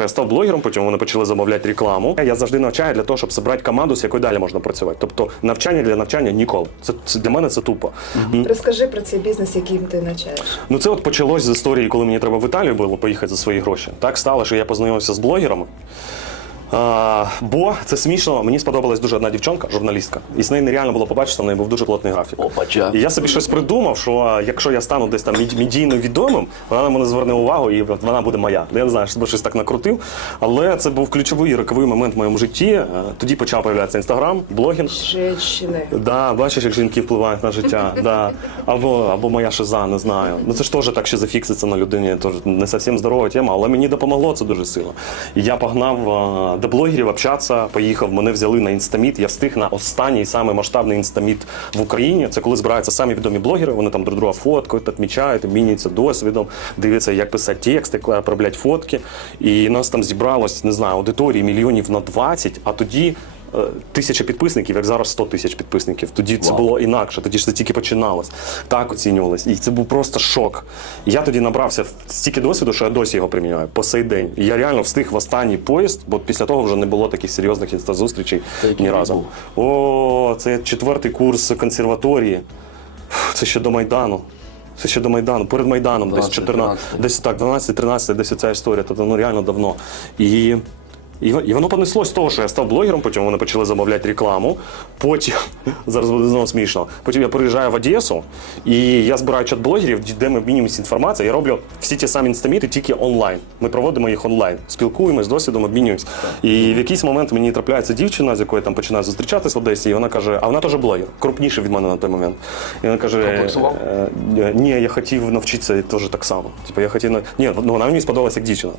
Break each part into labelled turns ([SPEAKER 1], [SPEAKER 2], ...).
[SPEAKER 1] Я став блогером, потім вони почали замовляти рекламу. Я завжди навчаю для того, щоб зібрати команду, з якою далі можна працювати. Тобто навчання для навчання ніколи. Це, це для мене це тупо. М,
[SPEAKER 2] Розкажи про цей бізнес, яким ти навчаєш.
[SPEAKER 1] Ну це от почалось з історії, коли мені треба в Італію було поїхати за свої гроші. Так стало, що я познайомився з блогерами. А, бо це смішно, мені сподобалась дуже одна дівчинка, журналістка, і з нею нереально було побачити, в неї був дуже плотний графік.
[SPEAKER 3] Опача.
[SPEAKER 1] І я собі щось придумав, що якщо я стану десь там мед- медійно відомим, вона на мене зверне увагу і вона буде моя. Я не знаю, що щось так накрутив. Але це був ключовий роковий момент в моєму житті. Е, Тоді почав появлятися інстаграм, блогінг.
[SPEAKER 2] Женщини.
[SPEAKER 1] Да, бачиш, як жінки впливають на життя. Да. Або, або моя шиза, не знаю. Ну це ж теж так ще зафікситься на людині. Тож не зовсім здорова тема, але мені допомогло це дуже сильно. І я погнав до блогерів общатися, поїхав. Мене взяли на інстаміт. Я встиг на останній самий масштабний інстаміт в Україні. Це коли збираються самі відомі блогери. Вони там друг друга фоткають, відмічають, обмінюються досвідом, дивляться, як писати тексти, проблять фотки. І нас там зібралось, не знаю, аудиторії мільйонів на 20, а тоді. Е, Тисяча підписників, як зараз 100 тисяч підписників. Тоді це
[SPEAKER 3] Вау.
[SPEAKER 1] було інакше, тоді ж це тільки починалось. Так оцінювалось. І це був просто шок. Я тоді набрався стільки досвіду, що я досі його приміняю по сей день. І я реально встиг в останній поїзд, бо після того вже не було таких серйозних інстазустрічей ні разу. О, це четвертий курс консерваторії. Це ще до Майдану. Це ще до Майдану, перед Майданом, десь 14,
[SPEAKER 3] 13.
[SPEAKER 1] десь так, 12-13, десь ця історія. Тобто ну реально давно. І, і, і воно понеслось з того, що я став блогером, потім вони почали замовляти рекламу. Потім зараз буде знову смішно. Потім я приїжджаю в Одесу і я збираю чат блогерів, де ми обмінюємося інформацією. Я роблю всі ті самі інстаміти, тільки онлайн. Ми проводимо їх онлайн, спілкуємось, досвідом обмінюємось. І в якийсь момент мені трапляється дівчина, з якою я там починаю зустрічатись в Одесі, і вона каже: а вона теж блогер, крупніше від мене на той момент. І вона каже: Е, Ні, я хотів навчитися теж так само. Типу, я хотів ні, ну вона мені сподобалася як дівчина.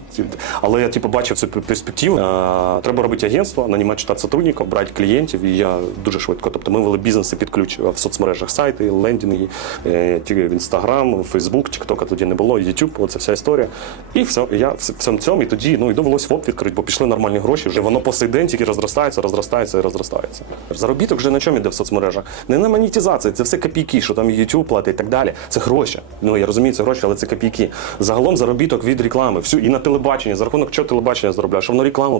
[SPEAKER 1] Але я типу бачив цю перспективу. Е, Треба робити агентство, нанімати штат сотрудників, брати клієнтів. І я дуже швидко. Тобто ми вели бізнеси під ключ в соцмережах, сайти, лендінги, е, в Інстаграм, Фейсбук, Тіктока тоді не було, Ютуб, оце вся історія. І все, я в цьому цьому, і тоді ну і довелось ФОП відкрити, бо пішли нормальні гроші. Вже воно по сей день тільки розростається, розростається і розростається. Заробіток вже на чому йде в соцмережах? Не на монетизації, це все копійки, що там YouTube платить і так далі. Це гроші. Ну я розумію, це гроші, але це копійки. Загалом заробіток від реклами. Всю і на телебаченні, за рахунок чого телебачення заробляє, що воно рекламу